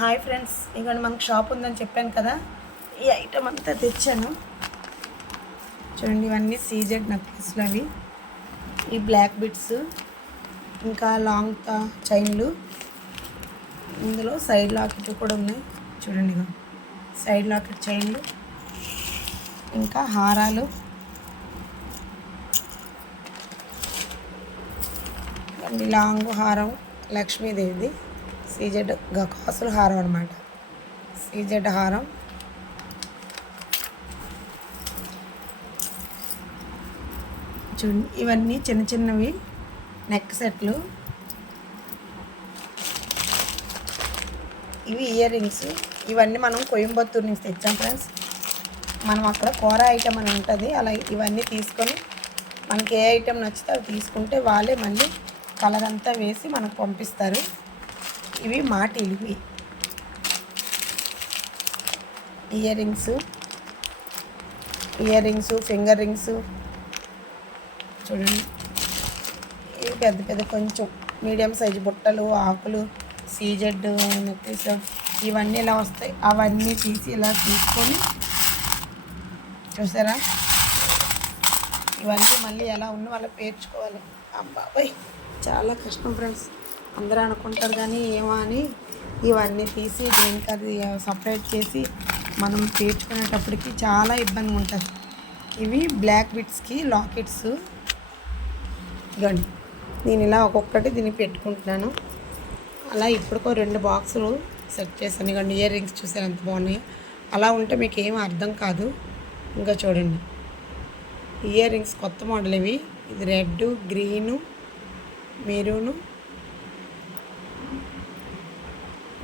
Hi friends, ఇంకొండి మనకు shop ఉందని చెప్పాను కదా. ఈ ఐటమ్ అంతా తెచ్చాను. చూడండి, ఇవన్నీ సీజెడ్ నెక్లెస్లు. అవి ఈ బ్లాక్ బిట్స్, ఇంకా లాంగ్ చైన్లు, ఇందులో సైడ్ లాకెట్ కూడా ఉన్నాయి. చూడండి, ఇక సైడ్ లాకెట్ చైన్లు, ఇంకా హారాలు, లాంగ్ హారం లక్ష్మీదేవిది, సీజెడ్ కాసుల హారం అనమాట. సీజెడ్ హారం, చూడండి ఇవన్నీ చిన్న చిన్నవి నెక్ సెట్లు. ఇవి ఇయర్ రింగ్స్. ఇవన్నీ మనం కోయంబత్తూరు నుంచి తెచ్చాం ఫ్రెండ్స్. మనం అక్కడ కూర ఐటమ్ అని ఉంటుంది. అలా ఇవన్నీ తీసుకొని మనకి ఏ ఐటమ్ నచ్చితే అవి తీసుకుంటే వాళ్ళే మళ్ళీ కలర్ అంతా వేసి మనకు పంపిస్తారు. ఇవి మాటీలు. ఇవి ఇయర్ రింగ్స్, ఫింగర్ రింగ్స్. చూడండి, ఇవి పెద్ద పెద్ద కొంచెం మీడియం సైజు బుట్టలు, ఆకులు, సీజెడ్ నెక్లెస్ ఇవన్నీ ఇలా వస్తాయి. అవన్నీ తీసి ఇలా తీసుకొని చూసారా, ఇవన్నీ మళ్ళీ ఎలా ఉన్న వాళ్ళ పేర్చుకోవాలి. అబ్బాయి చాలా కష్టం ఫ్రెండ్స్. అందరూ అనుకుంటారు కానీ ఏమో అని ఇవన్నీ తీసి దేనికి అది సపరేట్ చేసి మనం పేర్చుకునేటప్పటికి చాలా ఇబ్బంది ఉంటుంది. ఇవి బ్లాక్ బిట్స్కి లాకెట్స్. ఇవ్వండి, నేను ఇలా ఒక్కొక్కటి దీన్ని పెట్టుకుంటున్నాను. అలా ఇప్పటికో 2 బాక్సులు సెట్ చేశాను. ఇవ్వండి, ఇయర్ రింగ్స్ చూసారు ఎంత బాగున్నాయో. అలా ఉంటే మీకు ఏం అర్థం కాదు. ఇంకా చూడండి, ఇయర్ రింగ్స్ కొత్త మోడల్ ఇవి. ఇది red, green, maroon,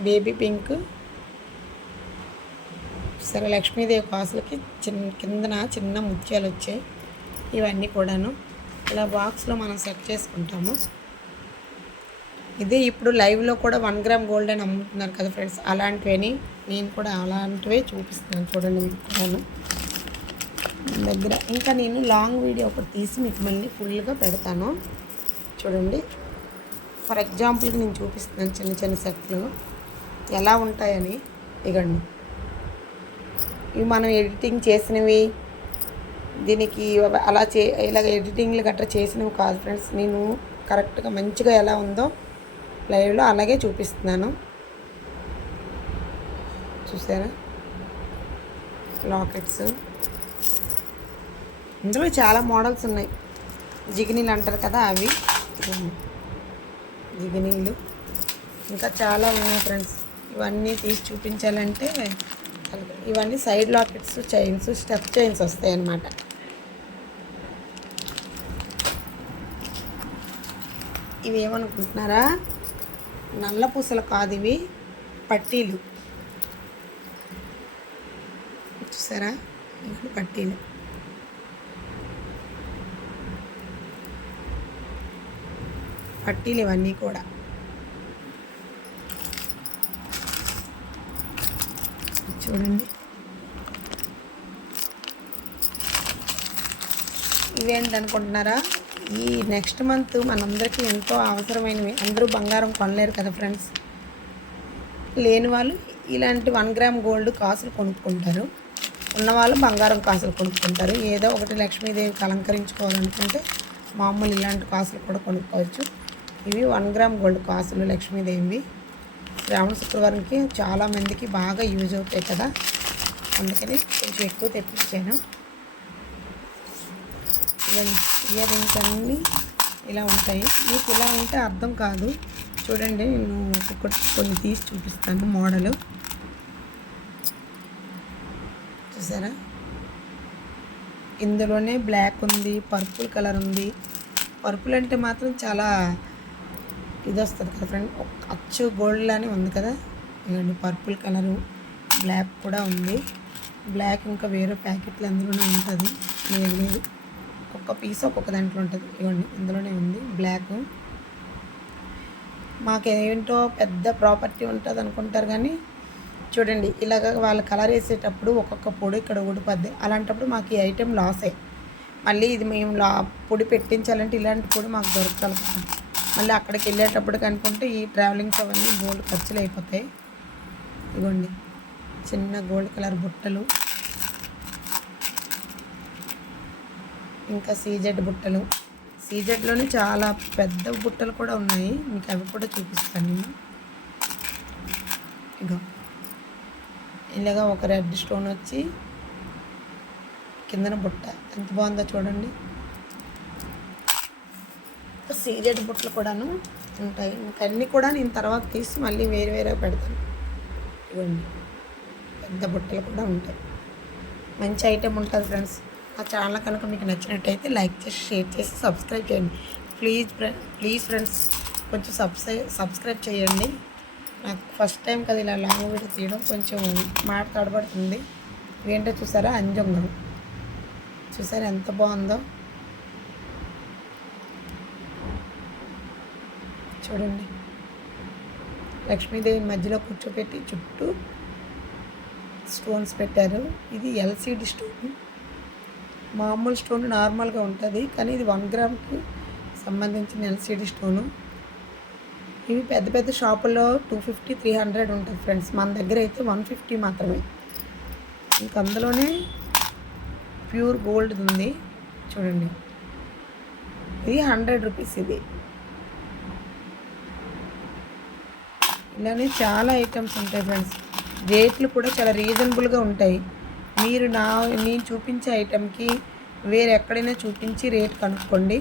baby pink. సరే, లక్ష్మీదేవి కాసులకి కిందన చిన్న ముత్యాలు వచ్చాయి. ఇవన్నీ కూడాను ఇలా బాక్స్లో మనం సెట్ చేసుకుంటాము. ఇది ఇప్పుడు లైవ్లో కూడా 1 గ్రామ్ గోల్డ్ అని అమ్ముతున్నారు కదా ఫ్రెండ్స్. అలాంటివని నేను కూడా అలాంటివే చూపిస్తున్నాను. చూడండి మీకు కూడాను దగ్గర. ఇంకా నేను లాంగ్ వీడియో ఒకటి తీసి మీకు మళ్ళీ ఫుల్గా పెడతాను. చూడండి, ఫర్ ఎగ్జాంపుల్కి నేను చూపిస్తున్నాను చిన్న చిన్న సెట్లు ఎలా ఉంటాయని. ఇగండి, ఇవి మనం ఎడిటింగ్ చేసినవి. దీనికి అలా ఇలాగ ఎడిటింగ్లు గట్రా చేసినవి కాదు ఫ్రెండ్స్. నేను కరెక్ట్గా మంచిగా ఎలా ఉందో లైవ్లో అలాగే చూపిస్తున్నాను. చూసారా, లాకెట్స్. ఇందులో చాలా మోడల్స్ ఉన్నాయి. జిగినీలు అంటారు కదా, అవి జిగినీలు. ఇంకా చాలా ఉన్నాయి ఫ్రెండ్స్. ఇవన్నీ తీసి చూపించాలంటే ఇవన్నీ side lockets, chains, step chains వస్తాయి అన్నమాట. ఇవి ఏమనుకుంటున్నారా, నల్ల పూసలు కాదు, ఇవి పట్టీలు. చూసారా, ఇవి పట్టీలు. పట్టీలు ఇవన్నీ కూడా. చూడండి, ఇవేంటనుకుంటున్నారా, ఈ నెక్స్ట్ మంత్ మనందరికీ ఎంతో అవసరమైనవి. అందరూ బంగారం కొనలేరు కదా ఫ్రెండ్స్. లేని వాళ్ళు ఇలాంటి 1 గ్రామ్ గోల్డ్ కాసులు కొనుక్కుంటారు. ఉన్నవాళ్ళు బంగారం కాసులు కొనుక్కుంటారు. ఏదో ఒకటి లక్ష్మీదేవికి అలంకరించుకోవాలనుకుంటే మామూలు ఇలాంటి కాసులు కూడా కొనుక్కోవచ్చు. ఇవి 1 గ్రామ్ గోల్డ్ కాసులు లక్ష్మీదేవి. శ్రావణ శుక్రవారంకి చాలామందికి బాగా యూజ్ అవుతాయి కదా, అందుకని కొంచెం ఎక్కువ తెప్పించాను. ఇయర్ రింగ్స్ అన్నీ ఇలా ఉంటాయి. మీకు ఇలా ఉంటే అర్థం కాదు. చూడండి, నేను ఒక్కొక్కటి కొన్ని తీసి చూపిస్తాను మోడలు. చూసారా, ఇందులోనే బ్లాక్ ఉంది, పర్పుల్ కలర్ ఉంది. పర్పుల్ అంటే మాత్రం చాలా ఇది వస్తుంది కదా ఫ్రెండ్, అచ్చు గోల్డ్ లానే ఉంది కదా. ఇవ్వండి, పర్పుల్ కలరు, బ్లాక్ కూడా ఉంది. బ్లాక్ ఇంకా వేరే ప్యాకెట్లు అందులోనే ఉంటుంది. లేదు, ఒక్కొక్క పీస్ ఒక్కొక్క దాంట్లో ఉంటుంది. ఇవ్వండి, ఇందులోనే ఉంది బ్లాక్. మాకేంటో పెద్ద ప్రాపర్టీ ఉంటుంది అనుకుంటారు కానీ చూడండి, ఇలాగ వాళ్ళు కలర్ వేసేటప్పుడు ఒక్కొక్క పొడి ఇక్కడ ఊడిపోద్ది. అలాంటప్పుడు మాకు ఈ ఐటెం లాసే. మళ్ళీ ఇది మేము పొడి పెట్టించాలంటే ఇలాంటి పొడి మాకు దొరకాలి. మళ్ళీ అక్కడికి వెళ్ళేటప్పుడు కనుకుంటే ఈ ట్రావెలింగ్స్ అవన్నీ బోల్డ్ ఖర్చులు అయిపోతాయి. ఇగోండి చిన్న గోల్డ్ కలర్ బుట్టలు, ఇంకా సీజెడ్ బుట్టలు. సీజెడ్లోనే చాలా పెద్ద బుట్టలు కూడా ఉన్నాయి, మీకు అవి కూడా చూపిస్తాను నేను. ఇగో ఇలాగా ఒక రెడ్ స్టోన్ వచ్చి కిందన బుట్ట ఎంత బాగుందో చూడండి. సీజెడ్ బుట్టలు కూడాను ఉంటాయి. ఇంకన్నీ కూడా నేను తర్వాత తీసి మళ్ళీ వేరే వేరే పెడతాను. ఇవ్వండి పెద్ద బుట్టలు కూడా ఉంటాయి. మంచి ఐటెం ఉంటుంది ఫ్రెండ్స్. ఆ ఛానల్ కనుక మీకు నచ్చినట్టయితే లైక్ చేసి, షేర్ చేసి, సబ్స్క్రైబ్ చేయండి. ప్లీజ్ ఫ్రెండ్స్ కొంచెం సబ్స్క్రైబ్ చేయండి. నాకు ఫస్ట్ టైం కదా ఇలా లాంగ్ వీడియో తీయడం, కొంచెం మాట తడబడుతుంది. ఏంటో చూసారా, అంజంగం చూసారా ఎంత బాగుందో చూడండి. లక్ష్మీదేవి మధ్యలో కూర్చోపెట్టి చుట్టూ స్టోన్స్ పెట్టారు. ఇది ఎల్సిడి స్టోన్. మామూలు స్టోన్ నార్మల్గా ఉంటుంది, కానీ ఇది 1 గ్రామ్కి సంబంధించిన ఎల్సిడి స్టోను. ఇవి పెద్ద పెద్ద షాపుల్లో 250, 300 ఉంటుంది ఫ్రెండ్స్. మన దగ్గర అయితే 150 మాత్రమే. ఇంక అందులోనే ప్యూర్ గోల్డ్ ఉంది చూడండి. ఇది 100 రూపీస్. ఇది ఇలానే చాలా ఐటమ్స్ ఉంటాయి ఫ్రెండ్స్. రేట్లు కూడా చాలా రీజనబుల్గా ఉంటాయి. మీరు నేను చూపించే ఐటెంకి వేరే ఎక్కడైనా చూపించి రేట్ కనుక్కోండి.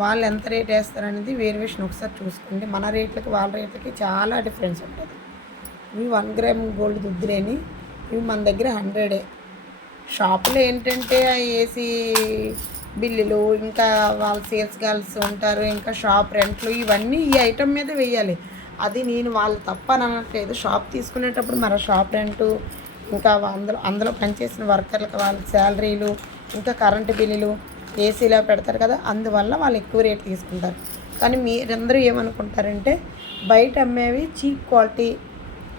వాళ్ళు ఎంత రేట్ వేస్తారనేది వేరియేషన్ ఒకసారి చూసుకోండి. మన రేట్లకి వాళ్ళ రేట్లకి చాలా డిఫరెన్స్ ఉంటుంది. ఇవి 1 గ్రామ్ గోల్డ్ దుద్దులేని, ఇవి మన దగ్గర 100. షాపులో ఏంటంటే ఏసీ బిల్లులు, ఇంకా వాళ్ళ సేల్స్ గర్ల్స్ ఉంటారు, ఇంకా షాప్ రెంట్లు, ఇవన్నీ ఈ ఐటెం మీద వేయాలి. అది నేను వాళ్ళు తప్ప అనట్లేదు. షాప్ తీసుకునేటప్పుడు మన షాప్ రెంటు, ఇంకా అందులో పనిచేసిన వర్కర్లకు వాళ్ళ శాలరీలు, ఇంకా కరెంటు బిల్లులు, ఏసీలో పెడతారు కదా, అందువల్ల వాళ్ళు ఎక్కువ రేట్ తీసుకుంటారు. కానీ మీరందరూ ఏమనుకుంటారంటే బయట అమ్మేవి చీప్ క్వాలిటీ,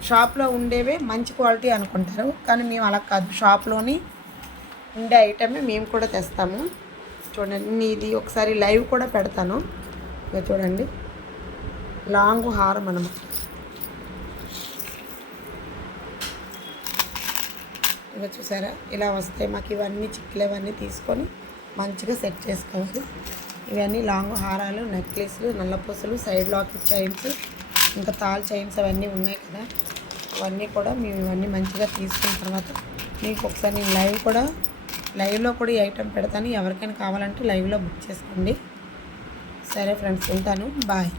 షాప్లో ఉండేవే మంచి క్వాలిటీ అనుకుంటారు. కానీ మేము అలా కాదు, షాప్లోని ఉండే ఐటమే మేము కూడా తెస్తాము. చూడండి, ఇది ఒకసారి లైవ్ కూడా పెడతాను. ఇక చూడండి, లాంగ్ హారం అన్నమాట. ఇక చూసారా ఇలా వస్తాయి. మాకు ఇవన్నీ చిక్కులు ఇవన్నీ తీసుకొని మంచిగా సెట్ చేసుకోవాలి. ఇవన్నీ లాంగ్ హారాలు, నెక్లెస్లు, నల్లపూసలు, సైడ్ లాకెట్ చైన్స్, ఇంకా తాల్ చైన్స్ అవన్నీ ఉన్నాయి కదా, అవన్నీ కూడా మేము ఇవన్నీ మంచిగా తీసుకున్న తర్వాత మీకు ఒకసారి నేను లైవ్లో కూడా ఈ ఐటెం పెడతాను. ఎవరికైనా కావాలంటే లైవ్లో బుక్ చేసుకోండి. సరే ఫ్రెండ్స్, ఉంటాను. బాయ్.